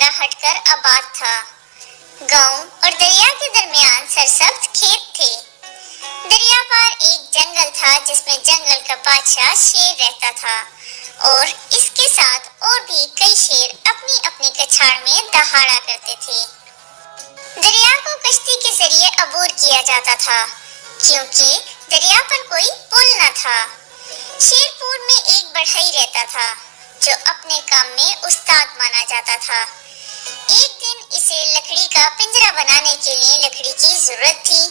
जरा हटकर आबाद था। गांव और दरिया के दरमियान सरसब्ज खेत थे। दरिया पार एक जंगल था जिसमें जंगल का बादशाह शेर रहता था और इसके साथ और भी कई शेर अपनी अपनी कछाड़ में दहाड़ा करते थे। दरिया को कश्ती के जरिए अबूर किया जाता था क्योंकि दरिया पर कोई पुल न था। शेरपुर में एक बढ़ई रहता था जो अपने काम में उस्ताद माना जाता था। एक दिन इसे लकड़ी का पिंजरा बनाने के लिए लकड़ी की जरूरत थी।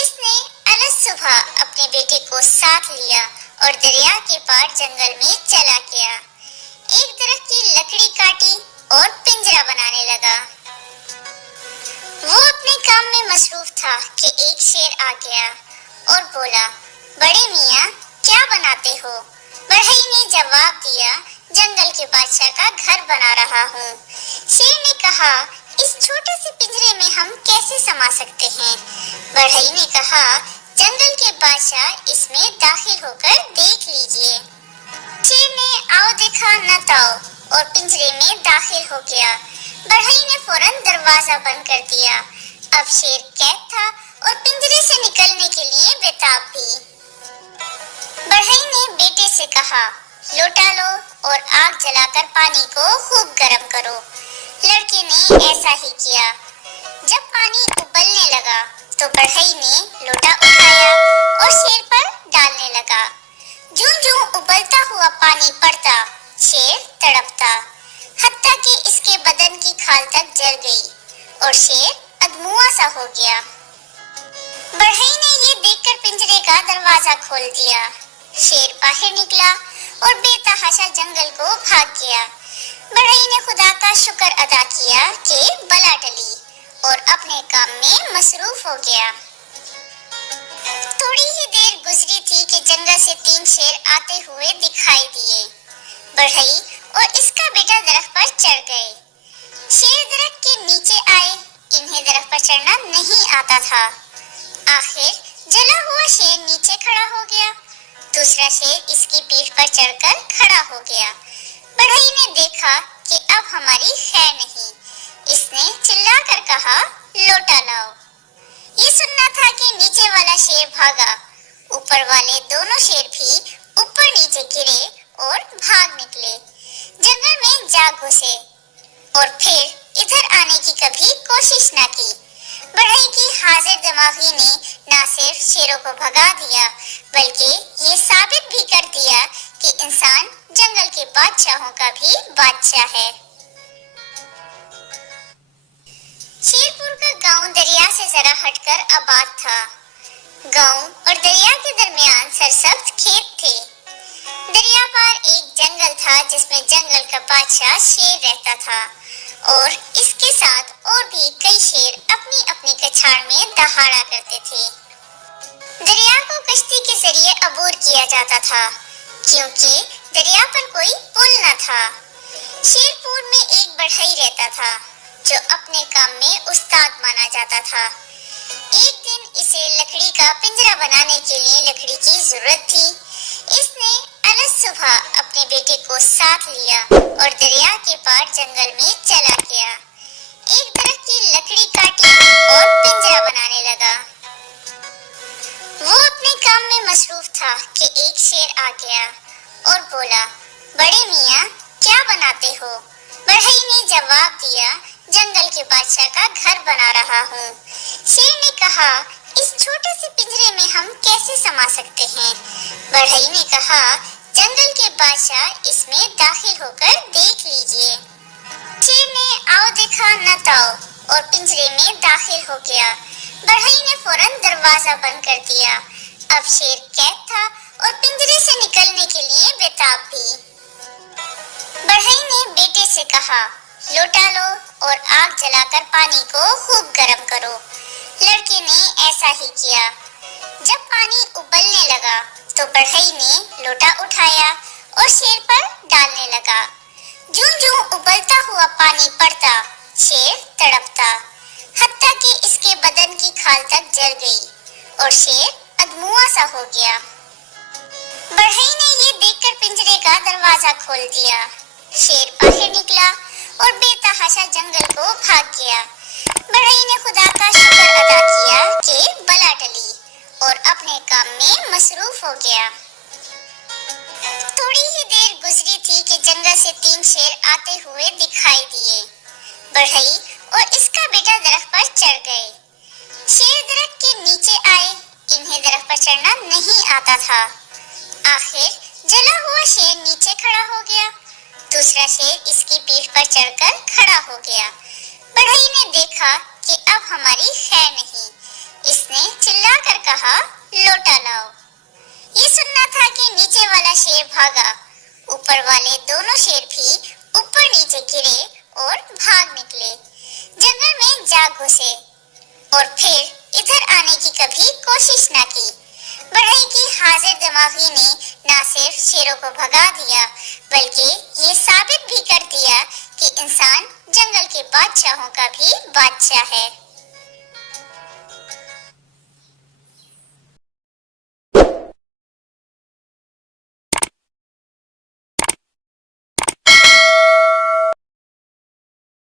इसने अलग सुबह अपने बेटे को साथ लिया और दरिया के पार जंगल में चला गया। एक दरख्त की लकड़ी काटी और पिंजरा बनाने लगा। वो अपने काम में मसरूफ था कि एक शेर आ गया और बोला, बड़े मियाँ क्या बनाते हो? बढ़ई ने जवाब दिया, जंगल के बादशाह का घर बना रहा हूँ। शेर ने कहा, इस छोटे से पिंजरे में हम कैसे समा सकते हैं? बढ़ई ने कहा, जंगल के बादशाह इसमें दाखिल होकर देख लीजिए। शेर ने आओ देखा न ताओ और पिंजरे में दाखिल हो गया। बढ़ई ने फौरन दरवाजा बंद कर दिया। अब शेर कैद था और पिंजरे से निकलने के लिए बेताब भी। बढ़ई ने बेटे से कहा, लोटा लो और आग जलाकर पानी को खूब गर्म करो। लड़के ने ऐसा ही किया। जब पानी उबलने लगा तो बढ़ई ने लोटा उठाया और शेर पर डालने लगा। जूं-जूं उबलता हुआ पानी पड़ता, शेर तड़पता, हत्ता कि इसके बदन की खाल तक जल गई और शेर अधमुआ सा हो गया। बढ़ई ने ये देखकर पिंजरे का दरवाजा खोल दिया। शेर बाहर निकला और बेतहाशा जंगल को भाग गया। बढ़ई ने खुदा का शुक्र अदा किया कि बला टली और अपने काम में मसरूफ हो गया। थोड़ी ही देर गुजरी थी कि जंगल से 3 शेर आते हुए दिखाई दिए। बढ़ई और इसका बेटा दरख्त पर चढ़ गए। शेर दरख्त के नीचे आए, इन्हें दरख्त पर चढ़ना नहीं आता था। आखिर जला हुआ शेर नीचे खड़ा हो गया। दूसरा शेर इसकी पीठ पर चढ़कर खड़ा हो गया। बढ़ई ने देखा कि अब हमारी खैर नहीं। इसने चिल्लाकर कहा, लोटा लाओ। ये सुनना था कि नीचे वाला शेर भागा। ऊपर वाले दोनों शेर भी ऊपर नीचे गिरे और भाग निकले। जंगल में जा घुसे और फिर इधर आने की कभी कोशिश न की। बढ़ई की हाजिर दिमागी ने न सिर्फ शेरों को भगा दिया बल्कि ये साबित भी कर दिया कि इंसान जंगल के बादशाहों का भी बादशाह है। शेरपुर का गांव दरिया से जरा हटकर आबाद था। गांव और दरिया के दरमियान सरसब्ज खेत थे। दरिया पार एक जंगल था जिसमें जंगल का बादशाह शेर रहता था और इसके साथ और भी कई शेर अपनी अपनी कछाड़ में दहाड़ा करते थे। दरिया को कश्ती के जरिए अबूर किया जाता था क्योंकि दरिया पर कोई पुल न था। शेरपुर में एक बढ़ई रहता था जो अपने काम में उस्ताद माना जाता था। एक दिन इसे लकड़ी का पिंजरा बनाने के लिए लकड़ी की जरूरत थी। इसने अलग सुबह अपने बेटे को साथ लिया और दरिया के पार जंगल में चला गया। एक दरख्त की लकड़ी काटी और पिंजरा बनाने लगा। वो अपने काम में मसरूफ था कि एक शेर आ गया और बोला, बड़े मियाँ क्या बनाते हो? बढ़ई ने जवाब दिया, जंगल के बादशाह का घर बना रहा हूँ। शेर ने कहा, इस छोटे से पिंजरे में हम कैसे समा सकते हैं? बढ़ई ने कहा, जंगल के बादशाह इसमें दाखिल होकर देख लीजिए। शेर ने आओ देखा न ताओ और पिंजरे में दाखिल हो गया। बढ़ई ने फौरन दरवाजा बंद कर दिया। अब शेर कैद था और पिंजरे से निकलने के लिए बेताब भी। बढ़ई ने बेटे से कहा, लोटा लो और आग जलाकर पानी को खूब गर्म करो। लड़के ने ऐसा ही किया। जब पानी उबलने लगा तो बढ़ई ने लोटा उठाया और शेर पर डालने लगा। जूं-जूं उबलता हुआ पानी पड़ता, शेर तड़पता, हत्ता कि इसके बदन की खाल तक जल गई और शेर अधमुआ सा हो गया। बढ़ई ने ये देखकर पिंजरे का दरवाजा खोल दिया। शेर बाहर निकला اور بے تحاشا جنگل کو بھاگ گیا۔ بڑھئی نے خدا کا شکر ادا کیا کہ بلا ٹلی اور اپنے کام میں مصروف ہو گیا۔ تھوڑی ہی دیر گزری تھی کہ جنگل سے 3 شیر آتے ہوئے دکھائی دیے۔ بڑھئی اور اس کا بیٹا درخت پر چڑھ گئے۔ شیر درخت کے نیچے آئے، انہیں درخت پر چڑھنا نہیں آتا تھا۔ آخر جلا ہوا شیر نیچے کھڑا ہو گیا، دوسرا شیر اس کی پیٹھ پر چڑھ کر کھڑا ہو گیا۔ بڑھئی نے دیکھا کہ اب ہماری خیر نہیں، اس نے چلا کر کہا، لوٹا لاؤ۔ یہ سننا تھا کہ نیچے والا شیر بھاگا، اوپر والے دونوں شیر بھی اوپر نیچے گرے اور بھاگ نکلے، جنگل میں جا گھسے اور پھر ادھر آنے کی کبھی کوشش نہ کی۔ بڑھئی کی حاضر دماغی نے نہ صرف شیروں کو بھگا دیا بلکہ یہ ثابت بھی کر دیا کہ انسان جنگل کے بادشاہوں کا بھی بادشاہ ہے۔